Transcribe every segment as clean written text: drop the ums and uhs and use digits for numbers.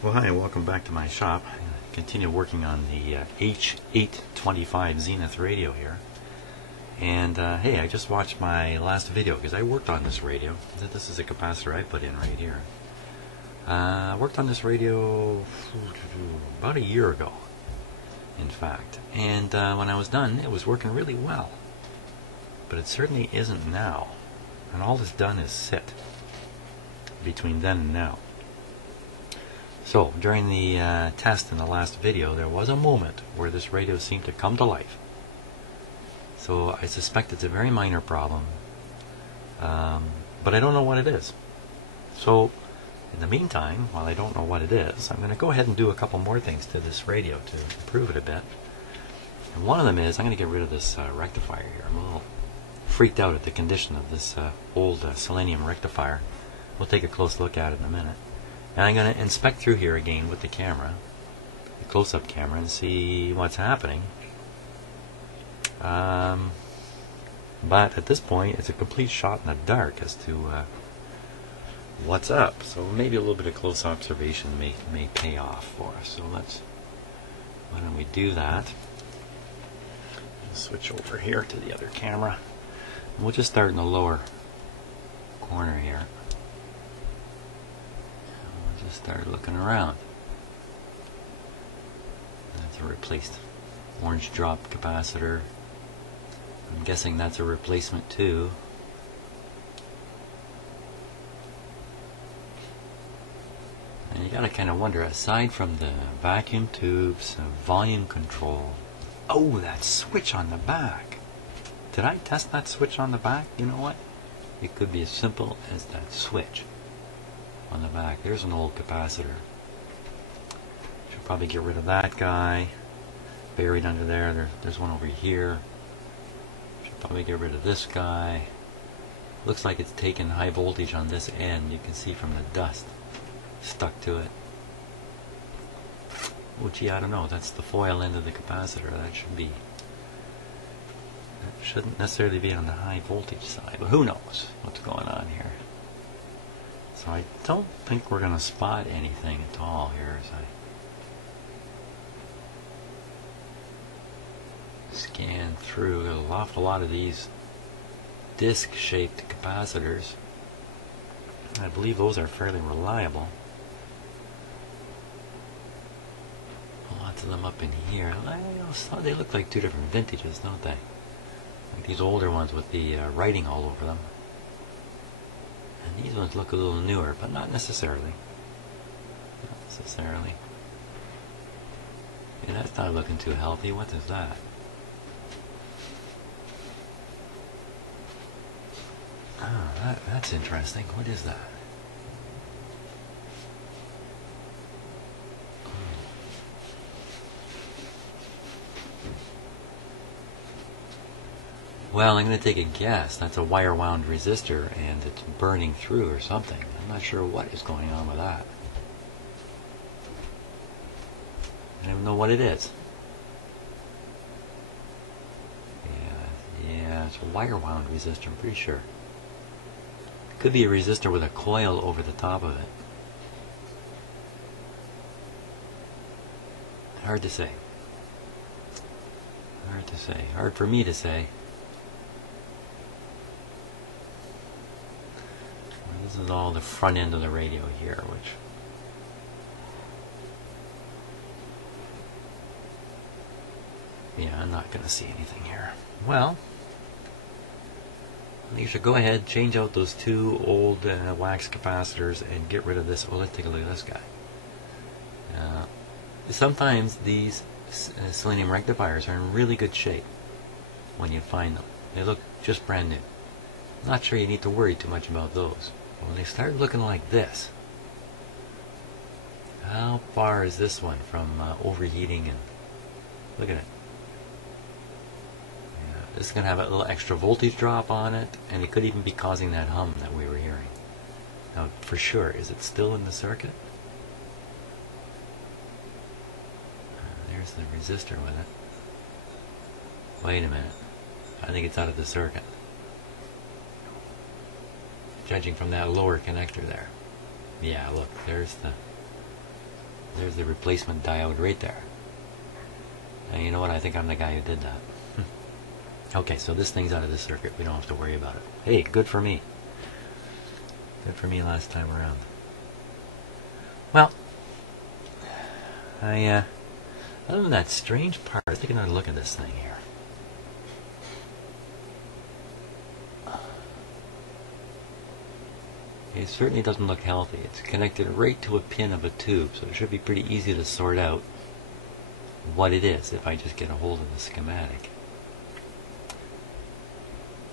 Well, hi, and welcome back to my shop. I continue working on the H825 Zenith radio here. And hey, I just watched my last video because I worked on this radio. This is a capacitor I put in right here. I worked on this radio about a year ago, in fact. And when I was done, it was working really well. But it certainly isn't now. And all it's done is sit between then and now. So, during the test in the last video, there was a moment where this radio seemed to come to life. So, I suspect it's a very minor problem, but I don't know what it is. So, in the meantime, while I don't know what it is, I'm going to go ahead and do a couple more things to this radio to improve it a bit. And one of them is, I'm going to get rid of this rectifier here. I'm a little freaked out at the condition of this old selenium rectifier. We'll take a close look at it in a minute. And I'm going to inspect through here again with the camera, the close-up camera, and see what's happening. But at this point, it's a complete shot in the dark as to what's up. So maybe a little bit of close observation may pay off for us. So why don't we do that? Switch over here to the other camera. And we'll just start in the lower corner here. Start looking around. That's a replaced orange drop capacitor. I'm guessing that's a replacement too. And you gotta kind of wonder, aside from the vacuum tubes and volume control, oh, that switch on the back. Did I test that switch on the back? You know what? It could be as simple as that switch on the back. There's an old capacitor. Should probably get rid of that guy. Buried under there. There's one over here. Should probably get rid of this guy. Looks like it's taken high voltage on this end. You can see from the dust stuck to it. Oh gee, I don't know. That's the foil end of the capacitor. That shouldn't necessarily be on the high voltage side, but who knows what's going on here. So I don't think we're going to spot anything at all here as I scan through. There's an awful lot of these disc-shaped capacitors. I believe those are fairly reliable. Lots of them up in here. They look like two different vintages, don't they? Like these older ones with the writing all over them. And these ones look a little newer, but not necessarily. Not necessarily. Yeah, that's not looking too healthy. What is that? Oh, that's interesting. What is that? Well, I'm going to take a guess. That's a wire-wound resistor, and it's burning through or something. I'm not sure what is going on with that. I don't even know what it is. Yeah, it's a wire-wound resistor, I'm pretty sure. It could be a resistor with a coil over the top of it. Hard to say. Hard to say. Hard for me to say. This is all the front end of the radio here, which yeah, I'm not going to see anything here. Well, you should go ahead, change out those two old wax capacitors and get rid of this. Oh, let's take a look at this guy. Sometimes these selenium rectifiers are in really good shape when you find them. They look just brand new. Not sure you need to worry too much about those. When they start looking like this, how far is this one from overheating? And look at it. Yeah, this is going to have a little extra voltage drop on it, and it could even be causing that hum that we were hearing. Now, for sure, is it still in the circuit? There's the resistor with it. Wait a minute. I think it's out of the circuit. judging from that lower connector there. Yeah, look, there's the There's the replacement diode right there. And you know what? I think I'm the guy who did that. Okay, so this thing's out of the circuit. We don't have to worry about it. Hey, good for me. Good for me last time around. Well, other than that strange part, let's take another look at this thing here. It certainly doesn't look healthy. It's connected right to a pin of a tube, so it should be pretty easy to sort out what it is if I just get a hold of the schematic.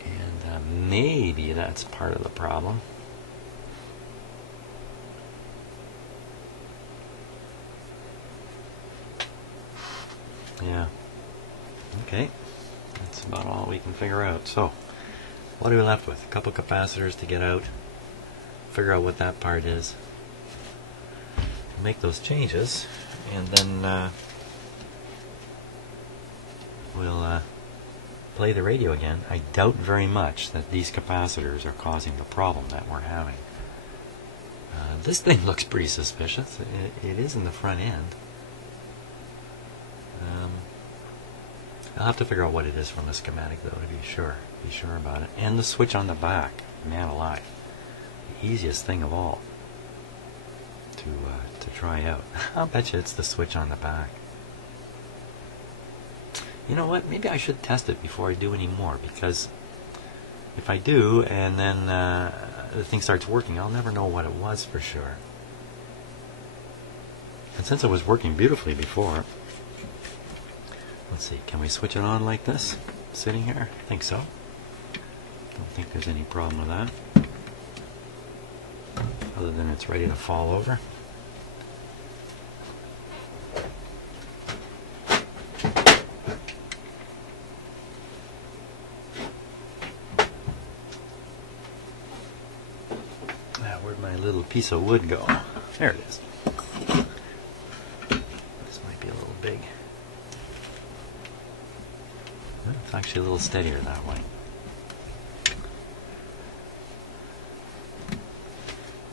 And maybe that's part of the problem. Yeah. Okay. That's about all we can figure out. So, what are we left with? A couple capacitors to get out. Figure out what that part is. Make those changes, and then we'll play the radio again. I doubt very much that these capacitors are causing the problem that we're having. This thing looks pretty suspicious. It is in the front end. I'll have to figure out what it is from the schematic, though, to be sure about it. And the switch on the back, man alive, the easiest thing of all to try out. I'll bet you it's the switch on the back. You know what? Maybe I should test it before I do any more, because if I do and then the thing starts working, I'll never know what it was for sure. And since it was working beautifully before, let's see, can we switch it on like this, sitting here? I think so. Don't think there's any problem with that, other than it's ready to fall over. Now, where'd my little piece of wood go? There it is. This might be a little big. It's actually a little steadier that way.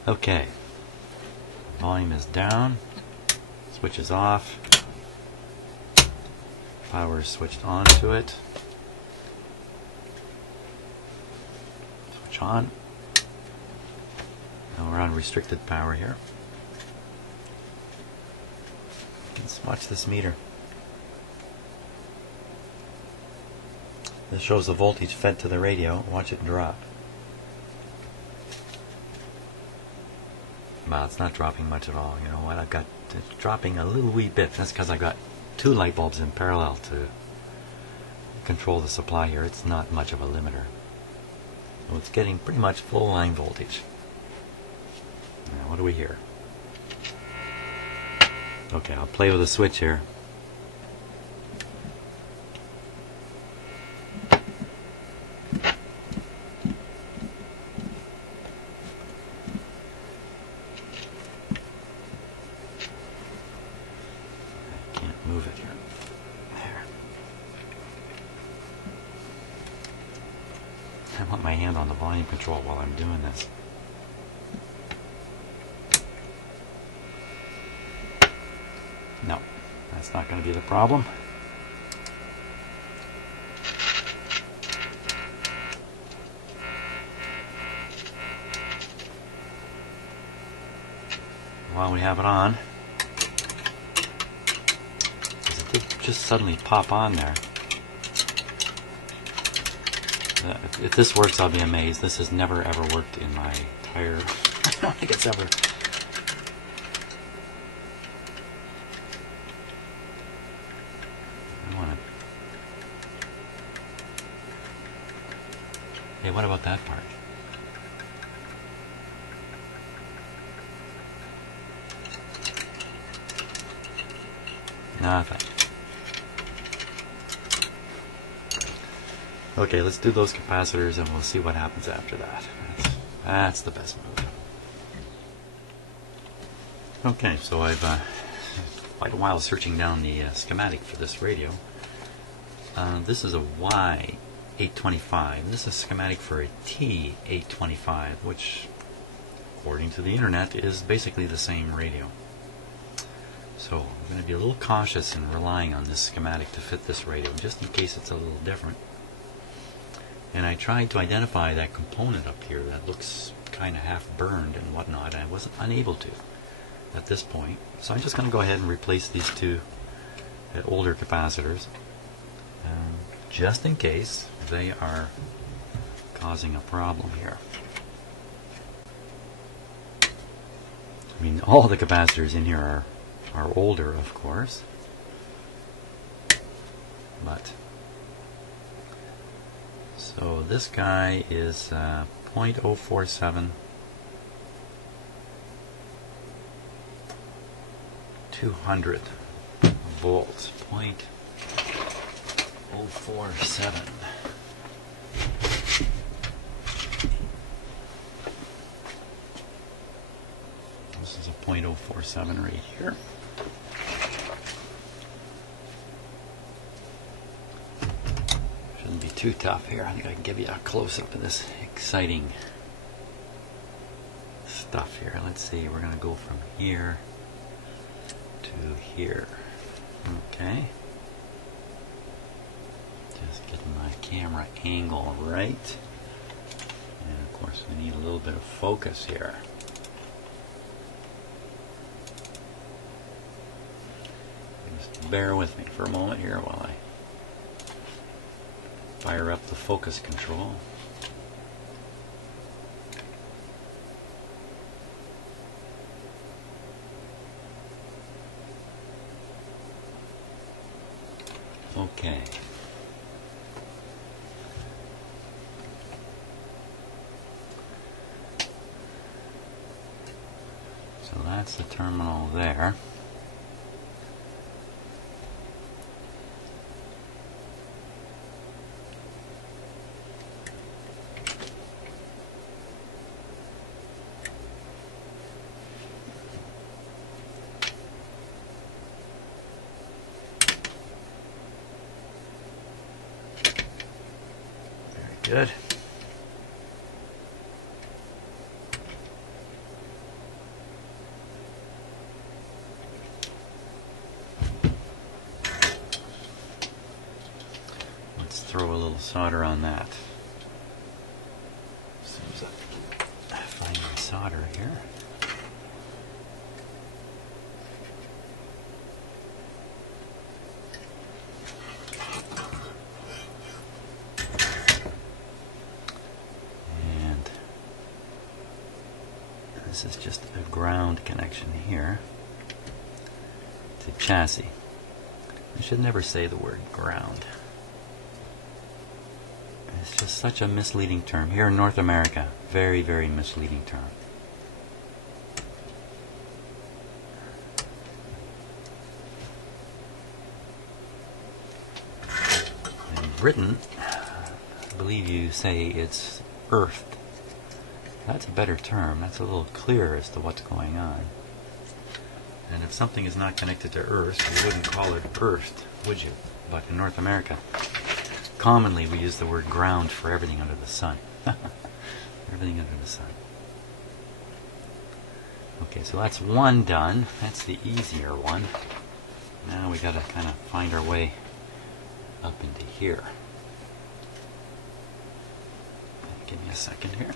Okay. Volume is down. Switch is off. Power is switched on to it. Switch on. Now we're on restricted power here. Let's watch this meter. This shows the voltage fed to the radio. Watch it drop. Well, it's not dropping much at all. You know what? It's dropping a little wee bit. That's because I've got two light bulbs in parallel to control the supply here. It's not much of a limiter. So it's getting pretty much full line voltage. Now, what do we hear? Okay, I'll play with the switch here. Move it here. There. I want my hand on the volume control while I'm doing this. No, that's not going to be the problem. While we have it on, just suddenly pop on there. If this works, I'll be amazed. This has never ever worked in my entire... I don't think it's ever... I want to... Hey, what about that part? Nothing. Okay, let's do those capacitors and we'll see what happens after that. That's the best move. Okay, so I've quite a while searching down the schematic for this radio. This is a Y825. This is a schematic for a T825, which, according to the internet, is basically the same radio. So I'm going to be a little cautious in relying on this schematic to fit this radio, just in case it's a little different. And I tried to identify that component up here that looks kind of half burned and whatnot, and I wasn't unable to at this point. So I'm just going to go ahead and replace these two older capacitors, just in case they are causing a problem here. I mean, all the capacitors in here are older, of course, but so this guy is 0.047 200 volts, 0.047. This is a 0.047 right here. Shouldn't be too tough here. I think I can give you a close-up of this exciting stuff here. Let's see, we're going to go from here to here. Okay. Just getting my camera angle right. And of course we need a little bit of focus here. Just bear with me for a moment here while I fire up the focus control. Okay. So that's the terminal there. Good. Let's throw a little solder on that. As soon as I find my solder here. This is just a ground connection here to chassis. I should never say the word ground. It's just such a misleading term. Here in North America, very, very misleading term. In Britain, I believe you say it's earthed. That's a better term. That's a little clearer as to what's going on. And if something is not connected to Earth, you wouldn't call it earthed, would you? But in North America, commonly we use the word ground for everything under the sun. Everything under the sun. Okay, so that's one done. That's the easier one. Now we got to kind of find our way up into here. Give me a second here.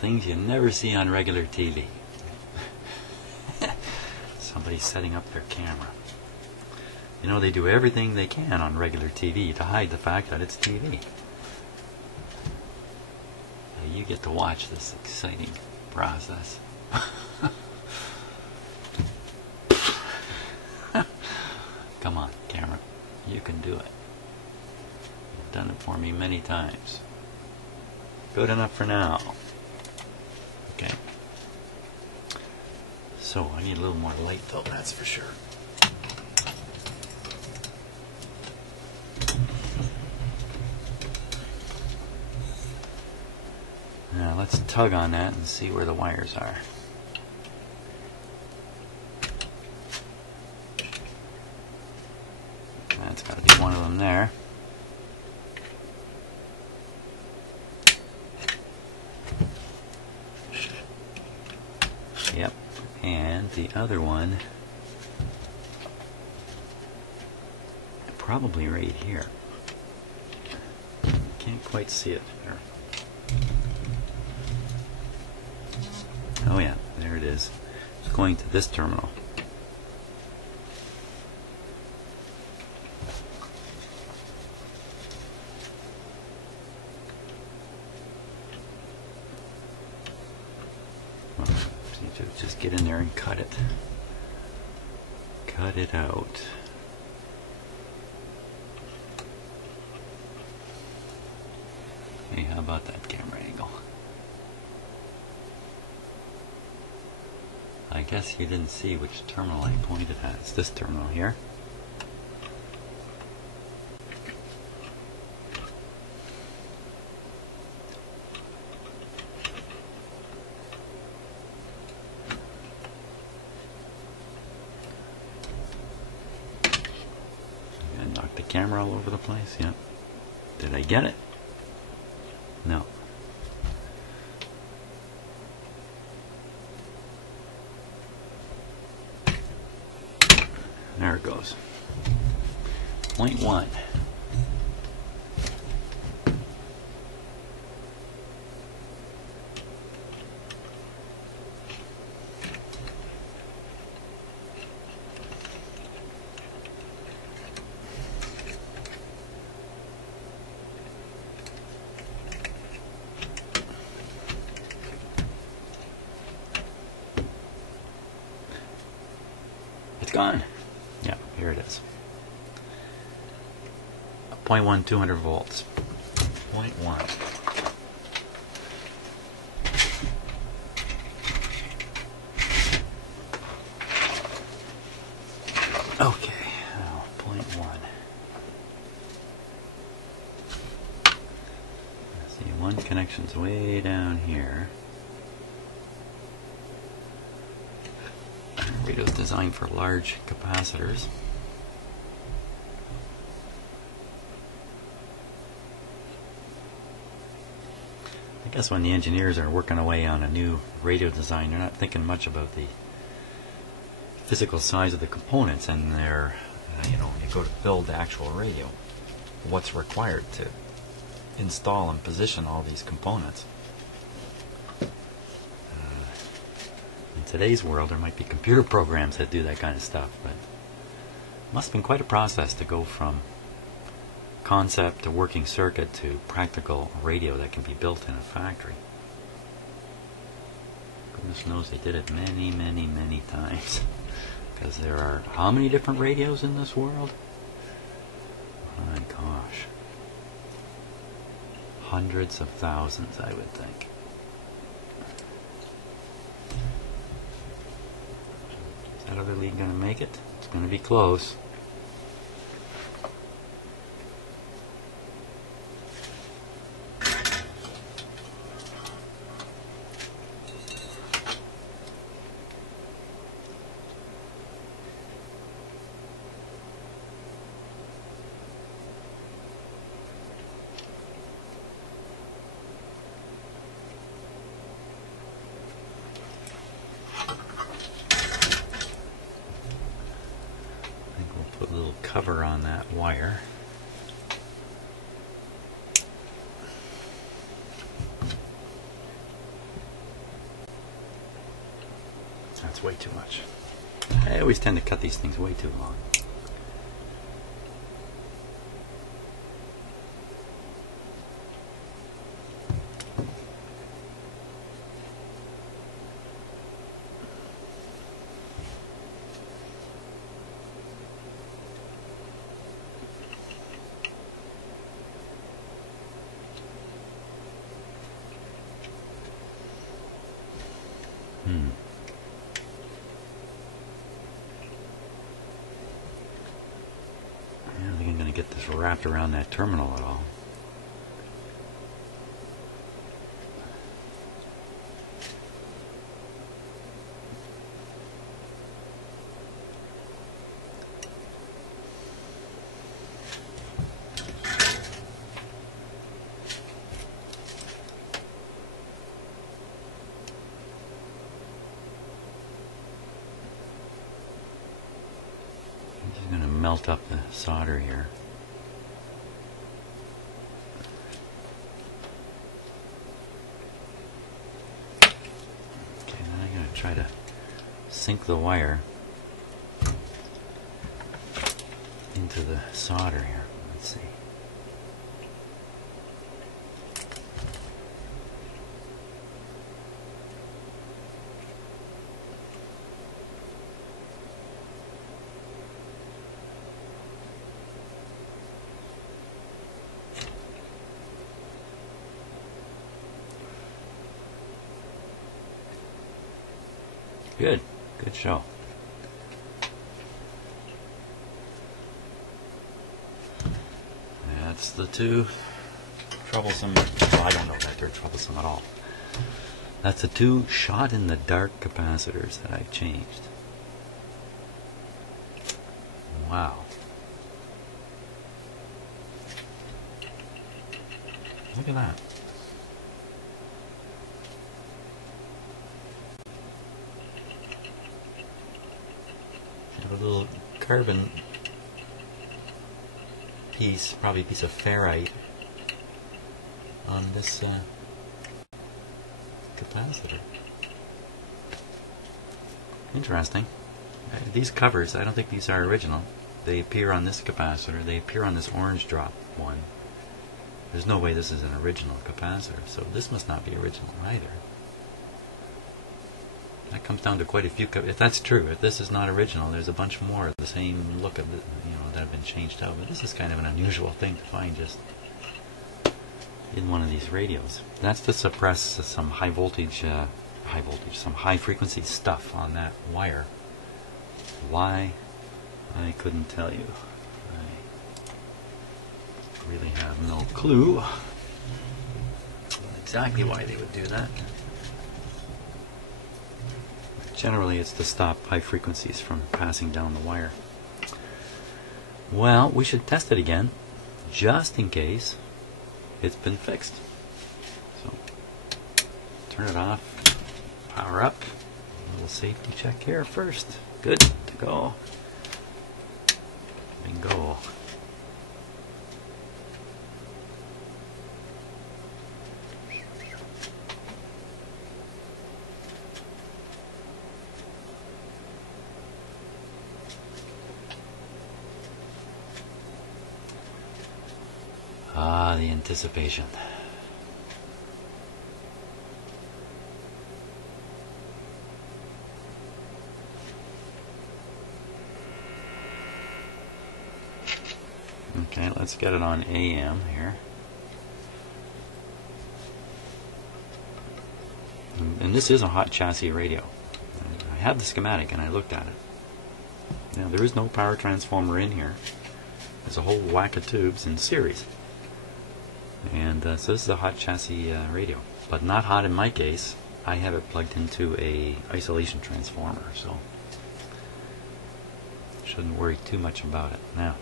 Things you never see on regular TV. Somebody's setting up their camera. You know, they do everything they can on regular TV to hide the fact that it's TV. You get to watch this exciting process. Come on, camera. You can do it. You've done it for me many times. Good enough for now. Okay. So, I need a little more light though, that's for sure. Now, let's tug on that and see where the wires are. It's got to be one of them there. Yep, and the other one probably right here. Can't quite see it there. Oh yeah, there it is. It's going to this terminal. Just get in there and cut it. Cut it out. Hey, how about that camera angle? I guess you didn't see which terminal I pointed at. It's this terminal here. Knock the camera all over the place. Yep. Did I get it? No. There it goes. 0.1. It's gone. Yeah, here it is. 0.1, 200 volts. 0.1. Okay, oh, 0.1. Let's see, one connection's way down here. Radio's designed for large capacitors. I guess when the engineers are working away on a new radio design, they're not thinking much about the physical size of the components, and they're, you go to build the actual radio. What's required to install and position all these components? In today's world, there might be computer programs that do that kind of stuff, but it must have been quite a process to go from concept to working circuit to practical radio that can be built in a factory. Goodness knows they did it many, many, many times. Because there are how many different radios in this world? My gosh. Hundreds of thousands, I would think. Is that other lead going to make it? It's going to be close. Put a little cover on that wire. That's way too much. I always tend to cut these things way too long. I don't think I'm going to get this wrapped around that terminal at all. Just going to melt up the solder here. Okay, now I'm going to try to sink the wire into the solder here. Let's see. Good. Good show. That's the two troublesome, well, I don't know that they're troublesome at all. That's the two shot-in-the-dark capacitors that I changed. Wow. Look at that. A little carbon piece, probably a piece of ferrite on this capacitor. Interesting. These covers, I don't think these are original. They appear on this capacitor. They appear on this orange drop one. There's no way this is an original capacitor, so this must not be original either. That comes down to quite a few. If that's true, if this is not original, there's a bunch more of the same look of it, that have been changed out. But this is kind of an unusual thing to find just in one of these radios. That's to suppress some some high frequency stuff on that wire. Why? I couldn't tell you. I really have no clue exactly why they would do that. Generally, it's to stop high frequencies from passing down the wire. Well, we should test it again, just in case it's been fixed. So, turn it off, power up, a little safety check here first. Good to go. Bingo. Ah, the anticipation. Okay, let's get it on AM here. And this is a hot chassis radio. I have the schematic and I looked at it. Now, there is no power transformer in here. There's a whole whack of tubes in series. And so this is a hot chassis radio, but not hot in my case. I have it plugged into a isolation transformer, so shouldn't worry too much about it. Now,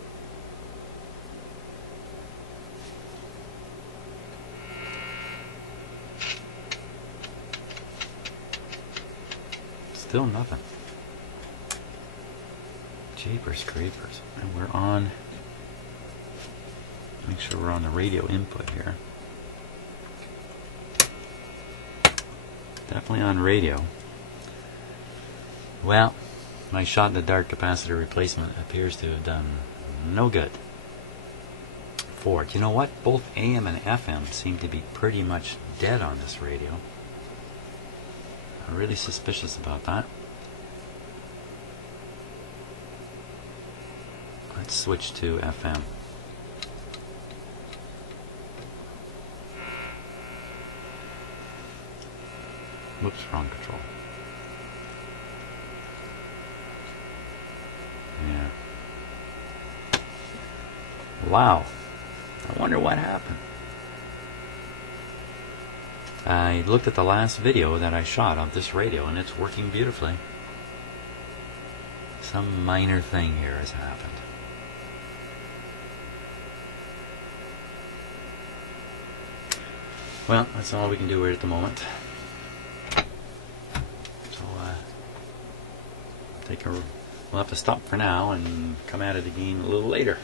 still nothing. Jeepers creepers. And we're on. Make sure we're on the radio input here. Definitely on radio. Well, my shot-in-the-dark capacitor replacement appears to have done no good for it. You know what? Both AM and FM seem to be pretty much dead on this radio. I'm really suspicious about that. Let's switch to FM. Whoops, wrong control. Yeah. Wow. I wonder what happened. I looked at the last video that I shot of this radio and it's working beautifully. Some minor thing here has happened. Well, that's all we can do right at the moment. Take a we'll have to stop for now and come at it again a little later.